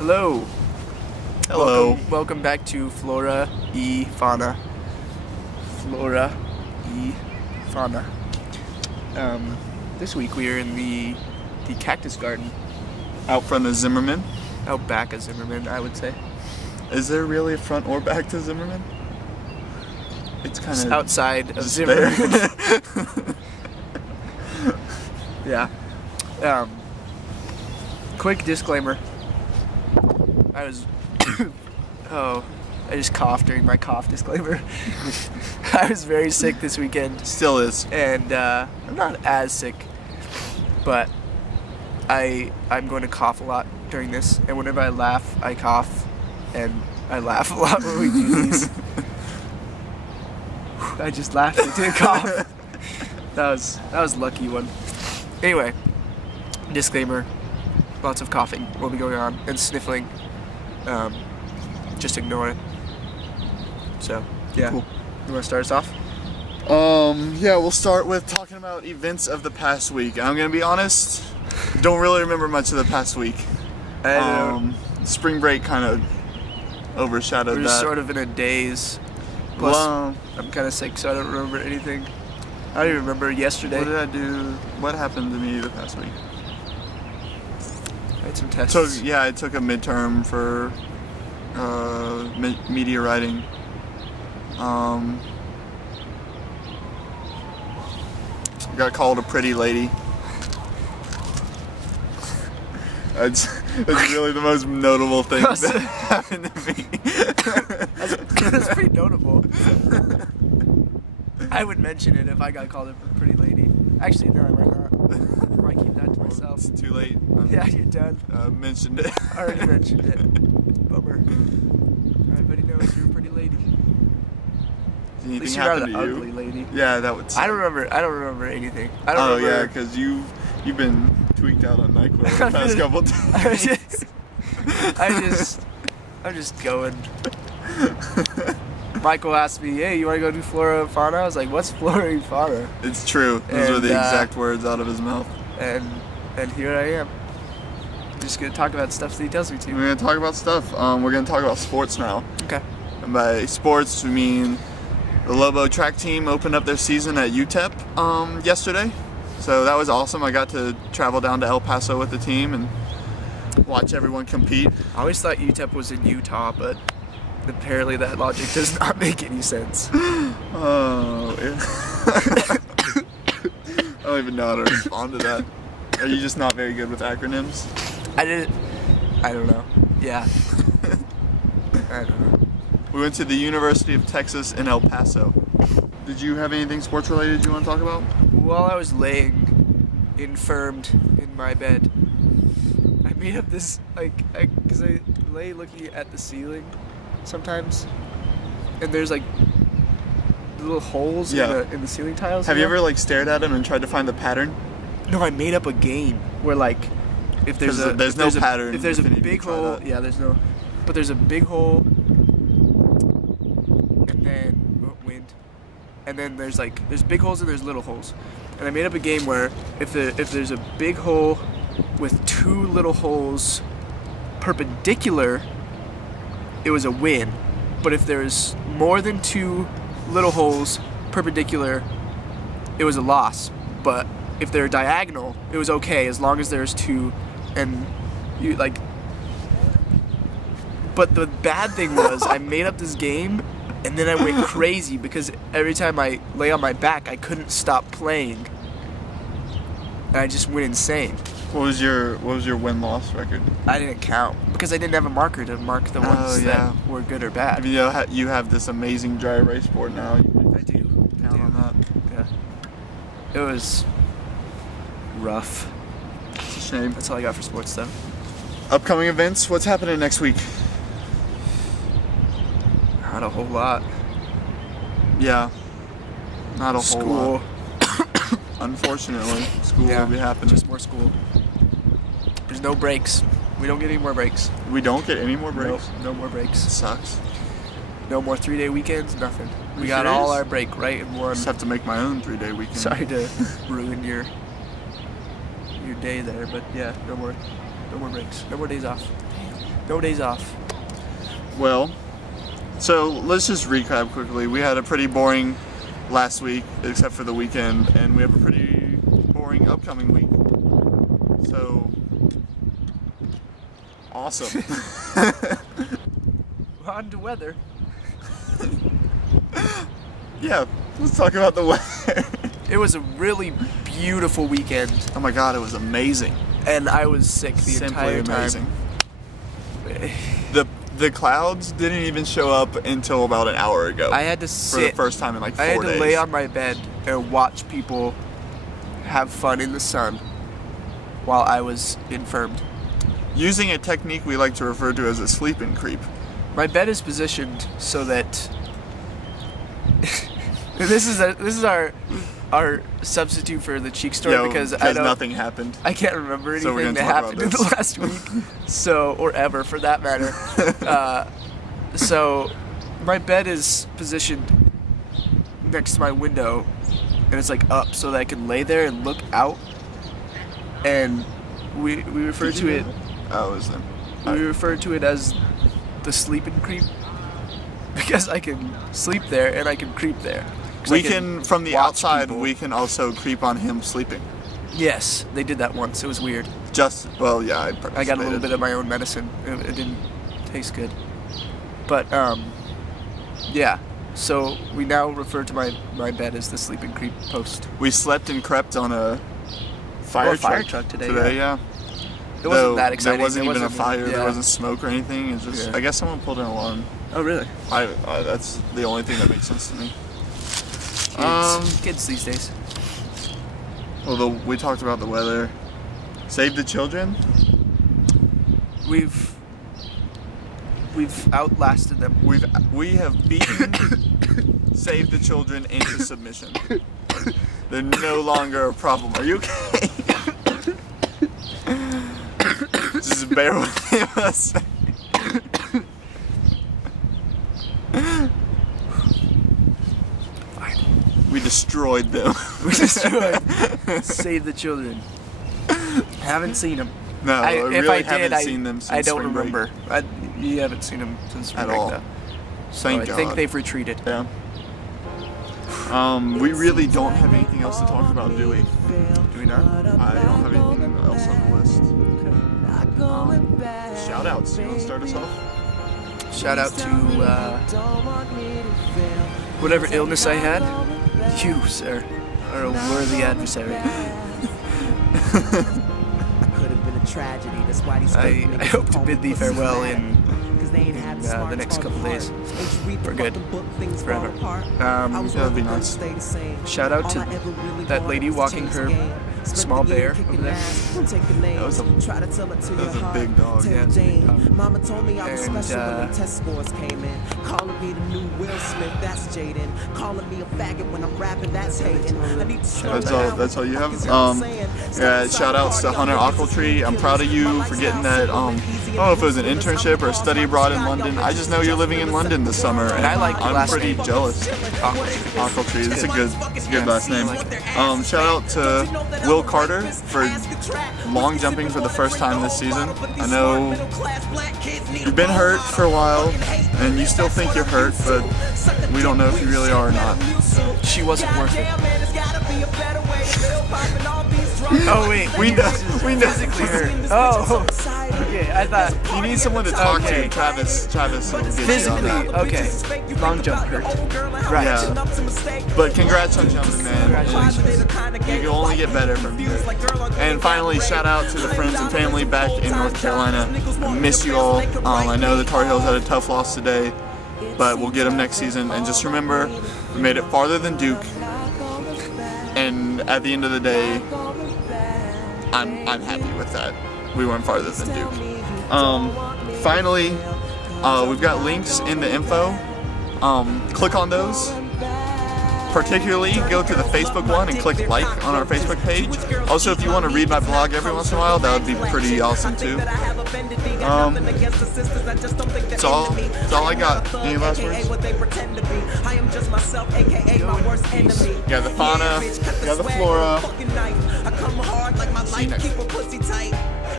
Hello. Hello. Welcome back to Flora e Fauna. Flora e Fauna. This week we are in the cactus garden. Out front of Zimmerman. Out back of Zimmerman, I would say. Is there really a front or back to Zimmerman? It's kind of outside of Zimmerman. Yeah. Quick disclaimer. I just coughed during my cough disclaimer. I was very sick this weekend. Still is. And I'm not as sick, but I'm going to cough a lot during this. And whenever I laugh, I cough, and I laugh a lot when we do these. I just laughed. I didn't cough. That was a lucky one. Anyway, disclaimer: lots of coughing will be going on and sniffling. Just ignore it. So yeah, Cool. You want to start us off? Yeah, we'll start with talking about events of the past week. I'm gonna be honest, don't really remember much of the past week. Spring break kind of overshadowed We're that. just sort of in a daze. Plus, Well, I'm kind of sick, so I don't remember anything. I don't even remember yesterday. what did I do? What happened to me the past week? I had some tests. I took a midterm for media writing. Got called a pretty lady. That's really the most notable thing that happened to me. That's pretty notable. I would mention it if I got called a pretty lady. Actually, no, I might not. I might keep that to myself. It's too late. Yeah, you're done. Mentioned it. I already mentioned it. Bummer. Everybody knows you're a pretty lady. Did At anything least you're not happen an to you? ugly lady. Yeah, that would. I don't remember anything. I don't Oh remember. yeah, because you've been tweaked out on NyQuil the past couple days. I'm just going. Michael asked me, "Hey, you want to go do Flora and Fauna?" I was like, "What's Flora and Fauna?" It's true. Those were the exact words out of his mouth. And here I am. I'm just gonna talk about stuff that he tells me to. We're gonna talk about stuff. We're gonna talk about sports now. Okay. And by sports, we mean the Lobo track team opened up their season at UTEP yesterday. So that was awesome. I got to travel down to El Paso with the team and watch everyone compete. I always thought UTEP was in Utah, but apparently that logic does not make any sense. Oh, yeah. I don't even know how to respond to that. Are you just not very good with acronyms? I don't know. Yeah. I don't know. We went to the University of Texas in El Paso. Did you have anything sports related you want to talk about? While I was laying infirmed in my bed, I made up this, because I lay looking at the ceiling sometimes, and there's little holes in the ceiling tiles. Have you ever stared at them and tried to find the pattern? No, I made up a game where if there's no pattern. If there's a if any big try hole, that. yeah, but there's a big hole, and then wind, and then there's big holes and there's little holes, and I made up a game where if there's a big hole with two little holes perpendicular, it was a win, but if there's more than two little holes perpendicular, it was a loss. But if they're diagonal, it was okay as long as there's two, and you But the bad thing was I made up this game, and then I went crazy because every time I lay on my back, I couldn't stop playing, and I just went insane. What was your win-loss record? I didn't count because I didn't have a marker to mark the ones that were good or bad. You know, you have this amazing dry erase board now. I do. Count on that. Yeah. It was rough. It's a shame. That's all I got for sports, though. Upcoming events. What's happening next week? Not a whole lot. Yeah. Not a whole School. lot. Unfortunately, school will be happening. Just more school. There's no breaks. We don't get any more breaks. We don't get any more breaks? Nope, no more breaks. Sucks. No more 3-day weekends, nothing. We got serious? all our break right in one. Just have to make my own 3-day weekend. Sorry to ruin your day there, but yeah, no more breaks. No more days off. No days off. Well, so let's just recap quickly. We had a pretty boring last week, except for the weekend, and we have a pretty boring upcoming week. So, awesome. On to weather. Yeah, let's talk about the weather. It was a really beautiful weekend, Oh my god, it was amazing. and I was sick the Simply entire amazing. time. The clouds didn't even show up until about an hour ago. I had to for the sit. first time in like 4 I had days. to lay on my bed and watch people have fun in the sun while I was infirmed. Using a technique we like to refer to as a sleeping creep. My bed is positioned so that this is our substitute for the cheek story because I don't nothing happened. I can't remember So we're anything gonna that talk happened about in the this. last week, so or ever for that matter. So my bed is positioned next to my window, and it's like up so that I can lay there and look out. And we refer to it Oh, it was them. we refer to it as the sleeping creep because I can sleep there and I can creep there. 'Cause I We can, from the watch outside, people. we can also creep on him sleeping. Yes, they did that once. It was weird. Well, yeah, I got a little bit of my own medicine. It didn't taste good. But, yeah. So we now refer to my bed as the sleeping creep post. We slept and crept on a fire truck today, yeah. It wasn't that exciting. There wasn't It even a wasn't- fire. There yeah. wasn't smoke or anything. It's just, Yeah. I guess someone pulled an alarm. Oh, really? That's the only thing that makes sense to me. Kids these days. Well, we talked about the weather. Save the children. We've outlasted them. We have beaten Save the Children into submission. They're no longer a problem. Are you okay? Just bear with us. We destroyed them. We destroyed. Save the children. Haven't seen them. No, I if really I haven't did, seen them since I don't spring break. remember. You haven't seen them since spring At break, all. though. So Thank I God. think they've retreated. Yeah. We really don't have anything else to talk about, do we? Do we not? I don't have anything else on the list. Shout outs. You want to start us off? Shout out to whatever illness I had. You, sir, are a worthy adversary. I hope to bid thee farewell in the next couple days. For good. Forever. That'd be nice. Shout out to that lady walking her small bear over there. That was a big dog. Yeah, it's a big dog. Mama told me I was And, special when the test scores came in. Calling me the new Will Smith, that's Jaden. Calling me a faggot when I'm rapping, that's hating. I need to slow down. That's all you have. Yeah. Shout outs to Hunter Aquatree. I'm proud of you for getting that. I don't know if it was an internship or a study abroad in London. I just know you're living in London this summer, and I like the I'm last pretty name. jealous. Aquatree. It's a good last name. Shout out to Will Carter for long jumping for the first time this season. I know you've been hurt for a while, and you still think you're hurt, but we don't know if you really are or not. She wasn't worth it. Oh wait, We know. physically hurt. Oh, okay. I thought You need someone to talk Okay. to. Travis will get you on physically. that. Okay, long jump hurt. Right. Yeah. But congrats on jumping, man. Congratulations. You can only get better from here. And finally, shout out to the friends and family back in North Carolina. I miss you all. I know the Tar Heels had a tough loss today, but we'll get them next season. And just remember, we made it farther than Duke. And at the end of the day, I'm happy with that. We went farther than Duke. Finally, we've got links in the info. Click on those. Particularly, go to the Facebook one and click like on our Facebook page. Also, if you want to read my blog every once in a while, that would be pretty awesome too. That's all I got. Any last words? You got the Fauna, you got the Flora. See you next week.